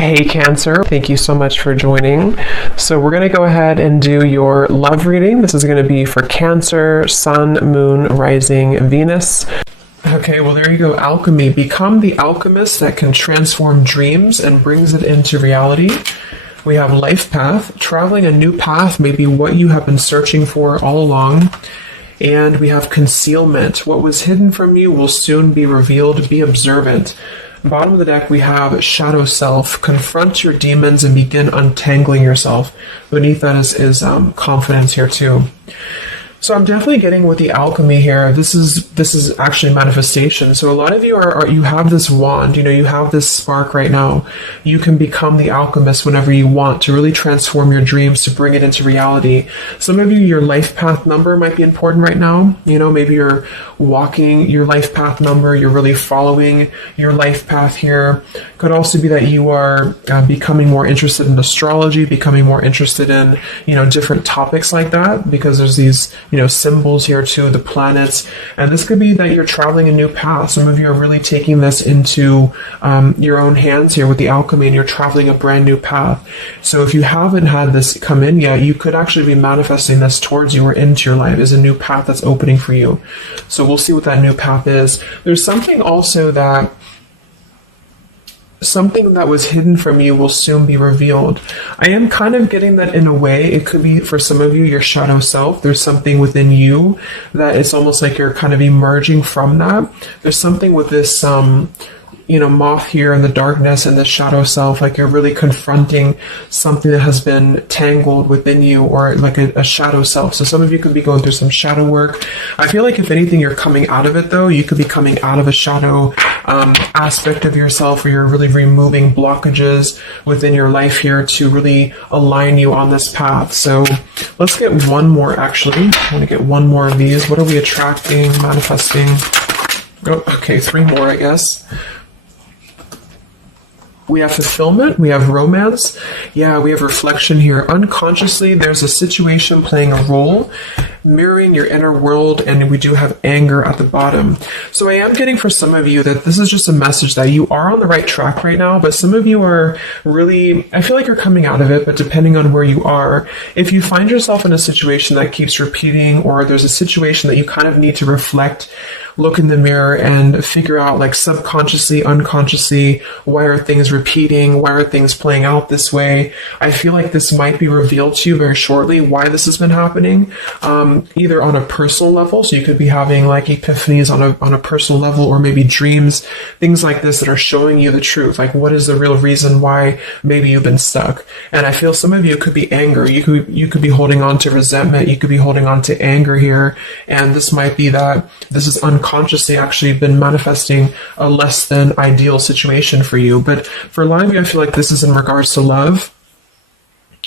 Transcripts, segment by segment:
Hey Cancer, thank you so much for joining. So we're going to go ahead and do your love reading. This is going to be for Cancer, Sun, Moon, Rising, Venus. Okay, well there you go, alchemy. Become the alchemist that can transform dreams and brings it into reality. We have life path. Traveling a new path may be what you have been searching for all along. And we have concealment. What was hidden from you will soon be revealed. Be observant. Bottom of the deck, we have shadow self. Confront your demons and begin untangling yourself. Beneath that is confidence here too. So I'm definitely getting with the alchemy here. This is actually manifestation. So a lot of you you have this wand, you have this spark right now. You can become the alchemist whenever you want to really transform your dreams, to bring it into reality. Some of you, your life path number might be important right now. Maybe you're walking your life path number. You're really following your life path here. Could also be that you are becoming more interested in astrology, becoming more interested in, different topics like that, because there's these symbols here too, the planets. And this could be that you're traveling a new path. Some of you are really taking this into your own hands here with the alchemy, and you're traveling a brand new path. So if you haven't had this come in yet, you could actually be manifesting this towards you or into your life as a new path that's opening for you. So we'll see what that new path is. There's something also that something that was hidden from you will soon be revealed. I am kind of getting that in a way. It could be for some of you, your shadow self. There's something within you that it's almost like you're kind of emerging from that. There's something with this, moth here in the darkness and the shadow self, like you're really confronting something that has been tangled within you, or like a shadow self. So some of you could be going through some shadow work. I feel like if anything, you're coming out of it though. You could be coming out of a shadow aspect of yourself where you're really removing blockages within your life here to really align you on this path. So let's get one more actually. I want to get one more of these. What are we attracting, manifesting? Oh, okay, 3 more, I guess. We have fulfillment, we have romance, we have reflection here. Unconsciously, there's a situation playing a role, mirroring your inner world, and we do have anger at the bottom. So I am getting for some of you that this is just a message that you are on the right track right now, but some of you are really, I feel like you're coming out of it, but depending on where you are, if you find yourself in a situation that keeps repeating, or there's a situation that you kind of need to reflect, look in the mirror and figure out, like, subconsciously, unconsciously, why are things repeating? Why are things playing out this way? I feel like this might be revealed to you very shortly why this has been happening, either on a personal level. So you could be having like epiphanies on a personal level, or maybe dreams, things like this that are showing you the truth. Like, what is the real reason why maybe you've been stuck? And I feel some of you could be anger. You could be holding on to resentment. You could be holding on to anger here. And this might be that this is unconsciously actually been manifesting a less than ideal situation for you. But for a lot of you, I feel like this is in regards to love.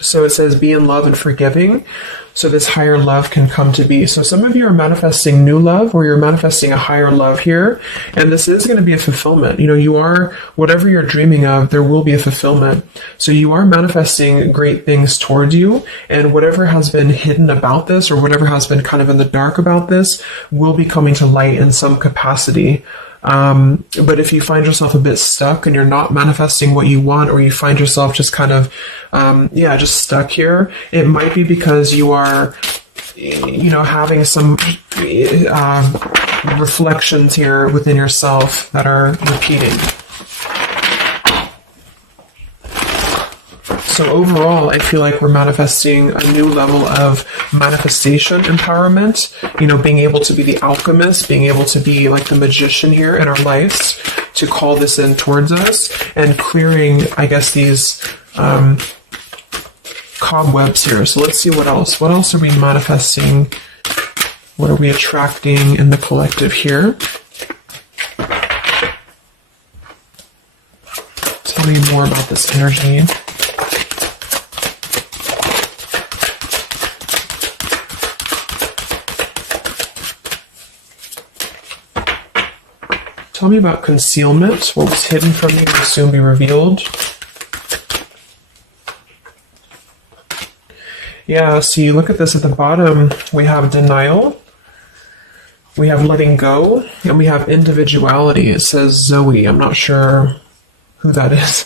So it says, be in love and forgiving, so this higher love can come to be. So some of you are manifesting new love, or you're manifesting a higher love here, and this is going to be a fulfillment. You are, whatever you're dreaming of, there will be a fulfillment. So you are manifesting great things towards you, and whatever has been hidden about this, or whatever has been kind of in the dark about this, will be coming to light in some capacity. But if you find yourself a bit stuck and you're not manifesting what you want, or you find yourself just kind of, just stuck here, it might be because you are, having some reflections here within yourself that are repeating. So overall, I feel like we're manifesting a new level of manifestation empowerment, being able to be the alchemist, being able to be like the magician here in our lives, to call this in towards us, and clearing, I guess, these cobwebs here. So let's see what else. What else are we manifesting? What are we attracting in the collective here? Tell me more about this energy. Tell me about concealment. What was hidden from you will soon be revealed. Yeah, so you look at this at the bottom, we have denial, we have letting go, and we have individuality. It says Zoe. I'm not sure who that is.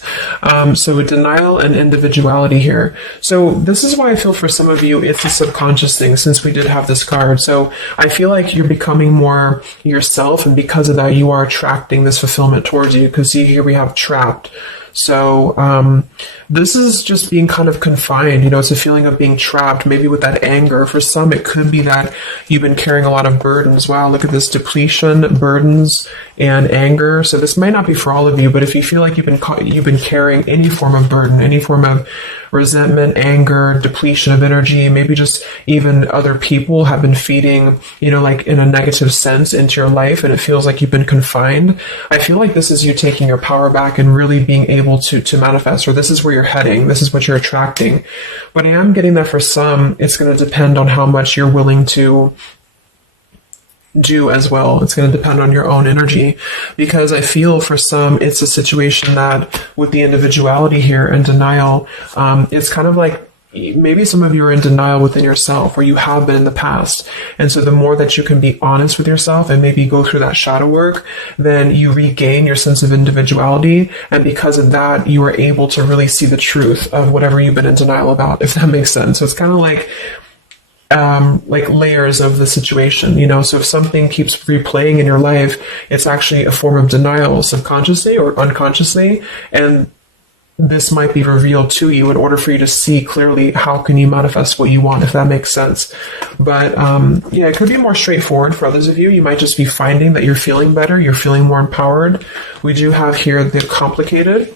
So denial and individuality here. So this is why I feel for some of you, it's a subconscious thing since we did have this card. So I feel like you're becoming more yourself, and because of that, you are attracting this fulfillment towards you. Because see, here we have trapped. So this is just being kind of confined, it's a feeling of being trapped, maybe with that anger. For some, it could be that you've been carrying a lot of burdens. Wow, look at this depletion, burdens, and anger. So this might not be for all of you, but if you feel like you've been carrying any form of burden, any form of resentment, anger, depletion of energy, maybe just even other people have been feeding, like in a negative sense into your life, and it feels like you've been confined. I feel like this is you taking your power back and really being able to manifest, or this is where you're heading, this is what you're attracting. But I am getting that for some, it's going to depend on how much you're willing to do as well. It's going to depend on your own energy, because I feel for some it's a situation that with the individuality here and denial, it's kind of like maybe some of you are in denial within yourself, or you have been in the past. And so the more that you can be honest with yourself and maybe go through that shadow work, then you regain your sense of individuality. And because of that, you are able to really see the truth of whatever you've been in denial about, if that makes sense. So it's kind of like layers of the situation, so if something keeps replaying in your life, it's actually a form of denial subconsciously or unconsciously, and this might be revealed to you in order for you to see clearly how can you manifest what you want, if that makes sense. But it could be more straightforward for others of you. You might just be finding that you're feeling better, you're feeling more empowered. We do have here the complicated.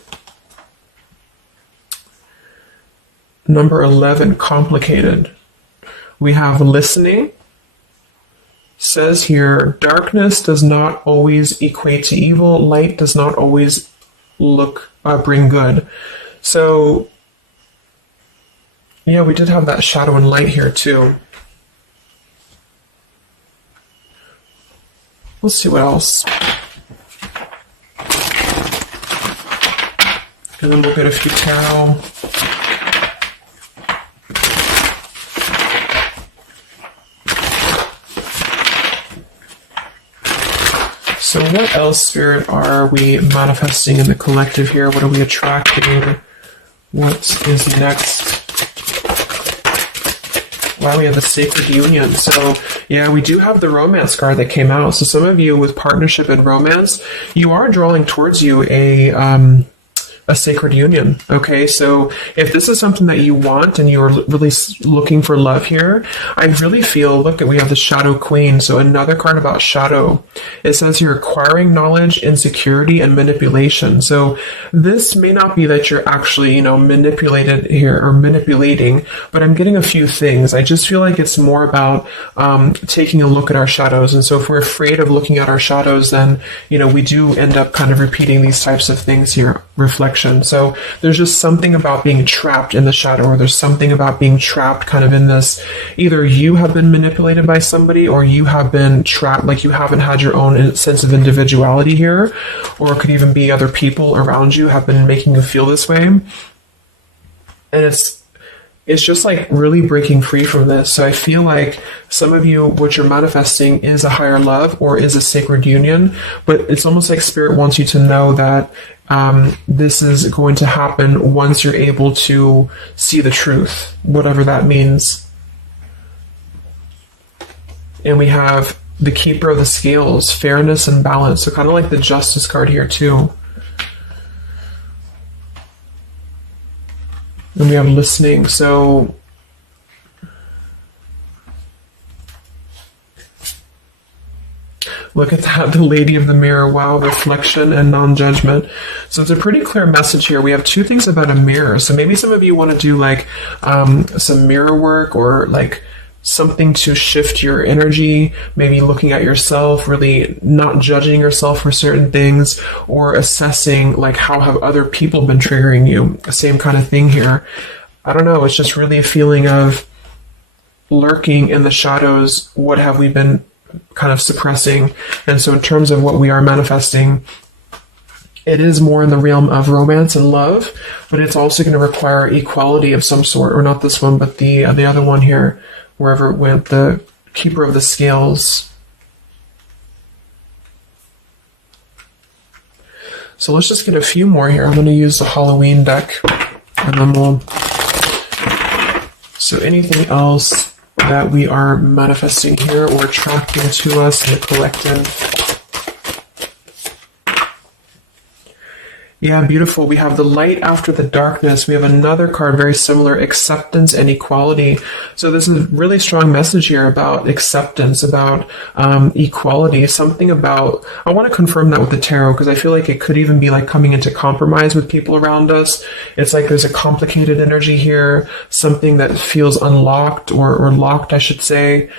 Number 11, complicated. We have listening. Says here, darkness does not always equate to evil. Light does not always bring good. So, yeah, we did have that shadow and light here too. Let's see what else. And then we'll get a few tarot. So what else, Spirit, are we manifesting in the collective here? What are we attracting? What is next? Wow, we have the Sacred Union. So, yeah, we do have the romance card that came out. So some of you with partnership and romance, you are drawing towards you a sacred union. Okay, so if this is something that you want and you're really looking for love here, I really feel, look at, we have the Shadow Queen. So another card about shadow. It says you're acquiring knowledge, insecurity, and manipulation. So this may not be that you're actually, manipulated here or manipulating, but I'm getting a few things. I just feel like it's more about taking a look at our shadows. And so if we're afraid of looking at our shadows, then, we do end up kind of repeating these types of things here, reflection. So there's just something about being trapped in the shadow, or there's something about being trapped kind of in this, either you have been manipulated by somebody, or you have been trapped, like you haven't had your own sense of individuality here, or it could even be other people around you have been making you feel this way. And it's just like really breaking free from this. So I feel like some of you, what you're manifesting is a higher love or is a sacred union, but it's almost like Spirit wants you to know that this is going to happen once you're able to see the truth, whatever that means. And we have the Keeper of the Scales, fairness and balance. So kind of like the Justice card here too. And we have listening. So look at that, the Lady of the Mirror. Wow, reflection and non-judgment. So it's a pretty clear message here. We have two things about a mirror. So maybe some of you want to do like some mirror work, or like something to shift your energy, maybe looking at yourself, really not judging yourself for certain things, or assessing like how have other people been triggering you. Same kind of thing here. I don't know, it's just really a feeling of lurking in the shadows. What have we been kind of suppressing? And so in terms of what we are manifesting, it is more in the realm of romance and love, but it's also going to require equality of some sort, or not this one, but the other one here, wherever it went, the Keeper of the Scales. So let's just get a few more here. I'm going to use the Halloween deck, and then we'll... So anything else that we are manifesting here or attracting to us in the collective? Yeah, beautiful. We have the light after the darkness. We have another card very similar, acceptance and equality. So there's a really strong message here about acceptance, about equality, something about, I want to confirm that with the tarot because I feel like it could even be like coming into compromise with people around us. It's like there's a complicated energy here, something that feels unlocked or locked, I should say.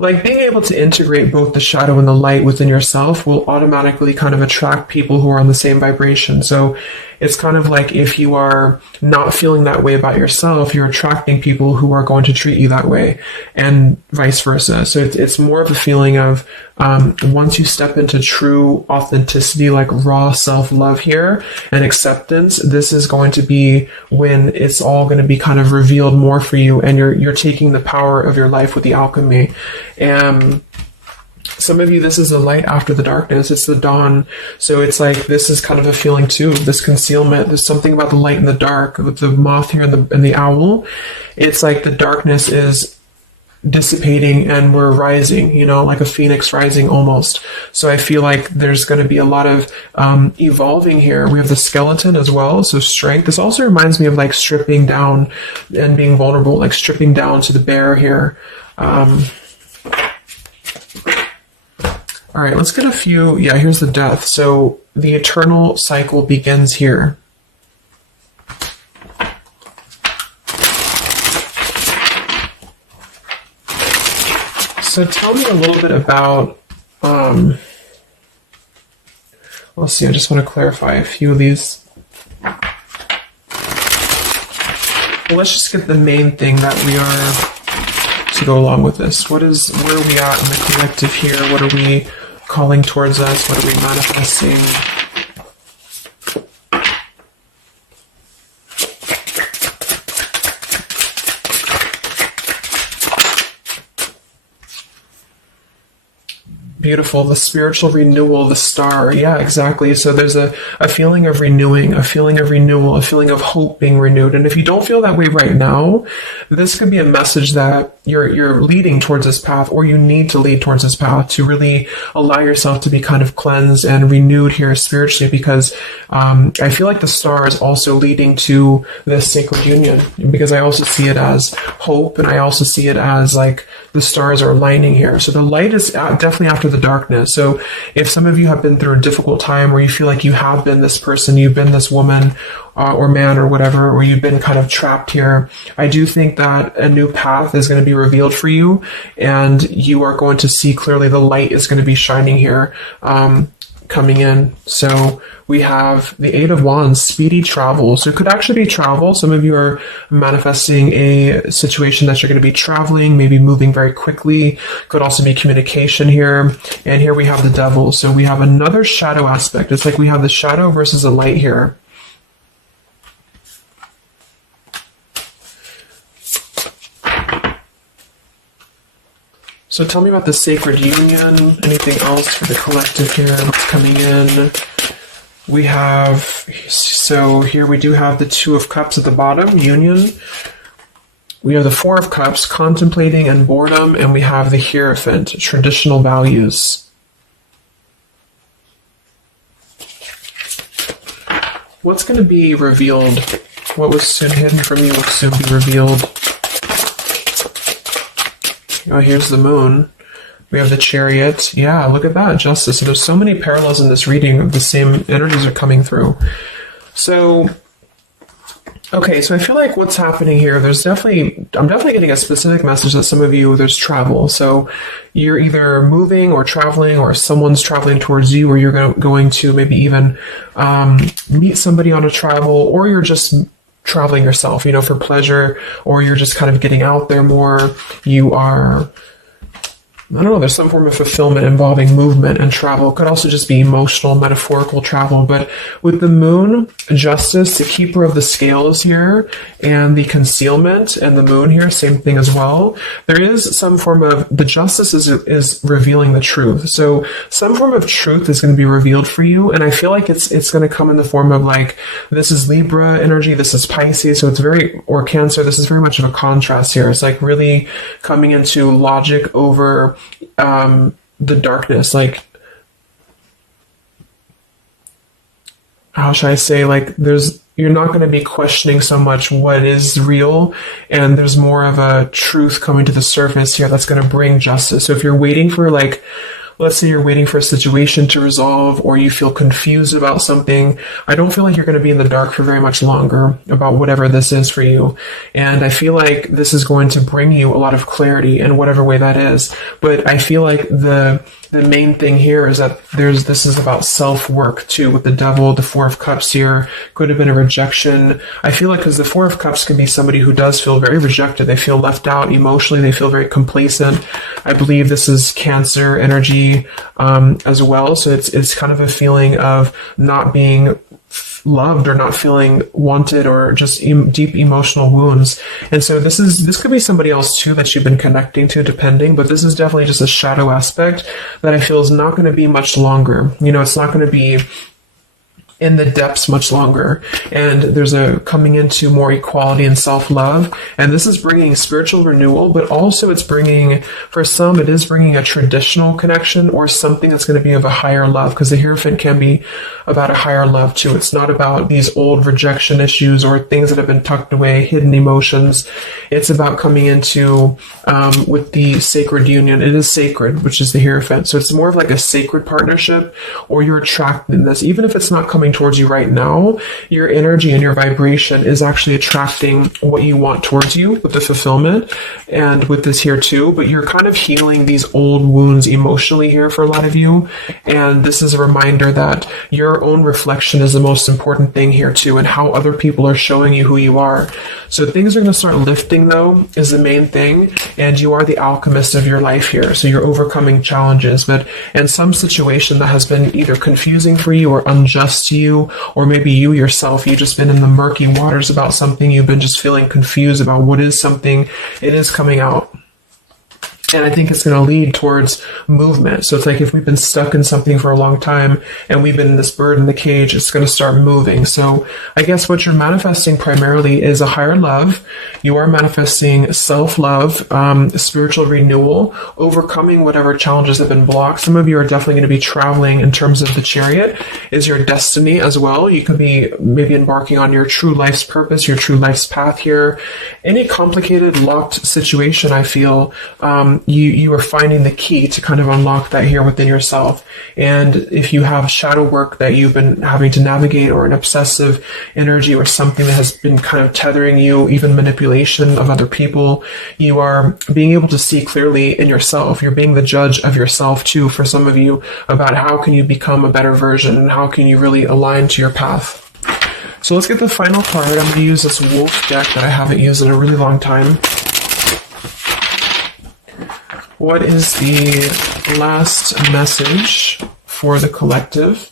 Like being able to integrate both the shadow and the light within yourself will automatically kind of attract people who are on the same vibration. So it's kind of like if you are not feeling that way about yourself, you're attracting people who are going to treat you that way, and vice versa. So it's more of a feeling of once you step into true authenticity, like raw self-love here and acceptance, this is going to be when it's all going to be kind of revealed more for you, and you're taking the power of your life with the alchemy. And some of you, this is the light after the darkness. It's the dawn. So it's like, this is kind of a feeling too, this concealment. There's something about the light and the dark, with the moth here and the owl. It's like the darkness is dissipating and we're rising, you know, like a phoenix rising almost. So I feel like there's going to be a lot of evolving here. We have the skeleton as well. So strength. This also reminds me of like stripping down and being vulnerable, like stripping down to the bare here. All right, let's get a few. Yeah, here's the death. So the eternal cycle begins here. So tell me a little bit about, let's see, I just want to clarify a few of these. Well, let's just get the main thing that we are to go along with this. Where are we at in the collective here? What are we calling towards us? What are we manifesting? Beautiful. The spiritual renewal, the star. Yeah, exactly. So there's a feeling of renewing, a feeling of renewal, a feeling of hope being renewed. And if you don't feel that way right now, this could be a message that you're leading towards this path, or you need to lead towards this path to really allow yourself to be kind of cleansed and renewed here spiritually, because I feel like the star is also leading to this sacred union, because I also see it as hope, and I also see it as like the stars are aligning here. So the light is definitely after the darkness. So if some of you have been through a difficult time where you feel like you have been this person, you've been this woman or man or whatever, or you've been kind of trapped here, I do think that a new path is going to be revealed for you, and you are going to see clearly the light is going to be shining here, coming in. So we have the Eight of Wands, speedy travel. So it could actually be travel. Some of you are manifesting a situation that you're going to be traveling, maybe moving very quickly. Could also be communication here. And here we have the Devil. So we have another shadow aspect. It's like we have the shadow versus the light here. So tell me about the sacred union. Anything else for the collective here that's coming in? We have, so here we do have the Two of Cups at the bottom, union. We have the Four of Cups, contemplating and boredom, and we have the Hierophant, traditional values. What's going to be revealed? What was soon hidden from you will soon be revealed. Oh, here's the Moon. We have the Chariot. Yeah, look at that, Justice. So there's so many parallels in this reading. The same energies are coming through. So, okay, so I feel like what's happening here, I'm definitely getting a specific message that some of you, there's travel. So you're either moving or traveling, or someone's traveling towards you, or you're going to maybe even meet somebody on a travel, or you're just traveling yourself, you know, for pleasure, or you're just kind of getting out there more. You are I don't know, there's some form of fulfillment involving movement and travel. It could also just be emotional, metaphorical travel. But with the moon, justice, the keeper of the scales here, and the concealment, and the moon here, same thing as well. There is some form of, the justice is revealing the truth. So some form of truth is going to be revealed for you. And I feel like it's going to come in the form of like, this is Libra energy, this is Pisces. So it's very, or Cancer, this is very much of a contrast here. It's like really coming into logic over the darkness. Like, how should I say, like, you're not going to be questioning so much what is real, and there's more of a truth coming to the surface here that's going to bring justice. So if you're waiting for, like, let's say you're waiting for a situation to resolve, or you feel confused about something, I don't feel like you're going to be in the dark for very much longer about whatever this is for you. And I feel like this is going to bring you a lot of clarity in whatever way that is. But I feel like the main thing here is that this is about self-work too, with the Devil, the Four of Cups here. Could have been a rejection. I feel like, because the Four of Cups can be somebody who does feel very rejected. They feel left out emotionally. They feel very complacent. I believe this is Cancer energy as well. So it's kind of a feeling of not being loved, or not feeling wanted, or just deep emotional wounds. And so this could be somebody else too that you've been connecting to, depending, but this is definitely just a shadow aspect that I feel is not going to be much longer. You know, it's not going to be in the depths much longer. And there's a coming into more equality and self-love. And this is bringing spiritual renewal, but also it's bringing, for some, it is bringing a traditional connection, or something that's going to be of a higher love, because the Hierophant can be about a higher love too. It's not about these old rejection issues or things that have been tucked away, hidden emotions. It's about coming into, with the sacred union. It is sacred, which is the Hierophant. So it's more of like a sacred partnership, or you're attracting this, even if it's not coming towards you right now, your energy and your vibration is actually attracting what you want towards you with the fulfillment, and with this here too. But you're kind of healing these old wounds emotionally here for a lot of you. And this is a reminder that your own reflection is the most important thing here too, and how other people are showing you who you are. So things are going to start lifting though, is the main thing. And you are the alchemist of your life here. So you're overcoming challenges, but in some situation that has been either confusing for you or unjust to you, or maybe you yourself, you've just been in the murky waters about something, you've been just feeling confused about what is something, it is coming out. And I think it's going to lead towards movement. So it's like, if we've been stuck in something for a long time and we've been in this bird in the cage, it's going to start moving. So I guess what you're manifesting primarily is a higher love. You are manifesting self-love, spiritual renewal, overcoming whatever challenges have been blocked. Some of you are definitely going to be traveling in terms of the Chariot is your destiny as well. You could be maybe embarking on your true life's purpose, your true life's path here. Any complicated, locked situation, I feel, you are finding the key to kind of unlock that here within yourself. And if you have shadow work that you've been having to navigate, or an obsessive energy, or something that has been kind of tethering you, even manipulation of other people, you are being able to see clearly in yourself. You're being the judge of yourself too, for some of you, about how can you become a better version, and how can you really align to your path. So let's get the final card. I'm going to use this wolf deck that I haven't used in a really long time. What is the last message for the collective?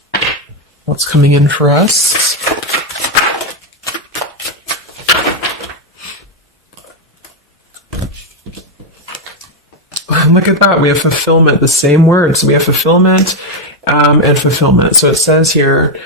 What's coming in for us? Look at that. We have fulfillment, the same words. We have fulfillment and fulfillment. So it says here,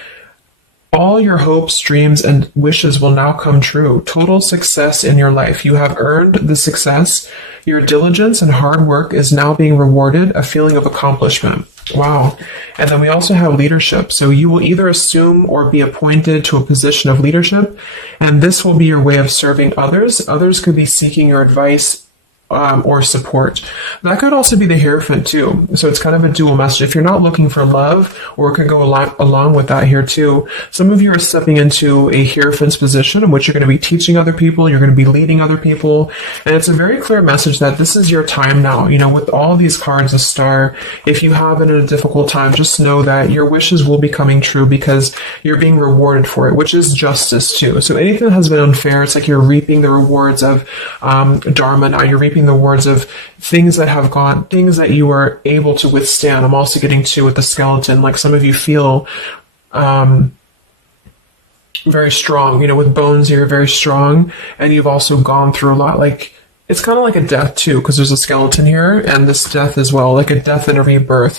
all your hopes, dreams, and wishes will now come true. Total success in your life. You have earned the success. Your diligence and hard work is now being rewarded, a feeling of accomplishment. Wow. And then we also have leadership. So you will either assume or be appointed to a position of leadership, and this will be your way of serving others. Others could be seeking your advice or support. That could also be the Hierophant too. So it's kind of a dual message. If you're not looking for love, or it could go along with that here too. Some of you are stepping into a Hierophant's position in which you're going to be teaching other people, you're going to be leading other people. And it's a very clear message that this is your time now. You know, with all these cards, a star, if you have been in a difficult time, just know that your wishes will be coming true, because you're being rewarded for it, which is justice too. So anything that has been unfair, it's like you're reaping the rewards of Dharma now. You're reaping reaping the rewards of things that you are able to withstand. I'm also getting to with the skeleton, like some of you feel very strong, with bones, you're very strong, and you've also gone through a lot. Like, it's kind of like a death too, because there's a skeleton here, and this death as well, like a death and a rebirth,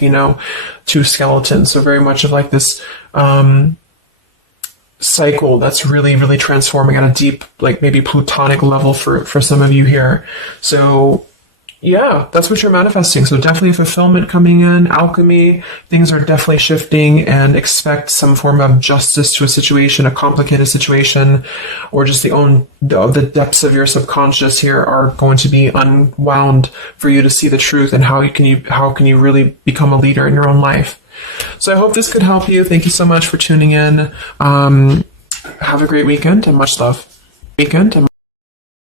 two skeletons. So very much of like this cycle that's really, really transforming at a deep, like maybe plutonic level for some of you here. So yeah, that's what you're manifesting. So definitely fulfillment coming in, alchemy, things are definitely shifting, and expect some form of justice to a situation, a complicated situation, or just the depths of your subconscious here are going to be unwound for you to see the truth, and how can you really become a leader in your own life. So I hope this could help you. Thank you so much for tuning in. Have a great weekend and much love.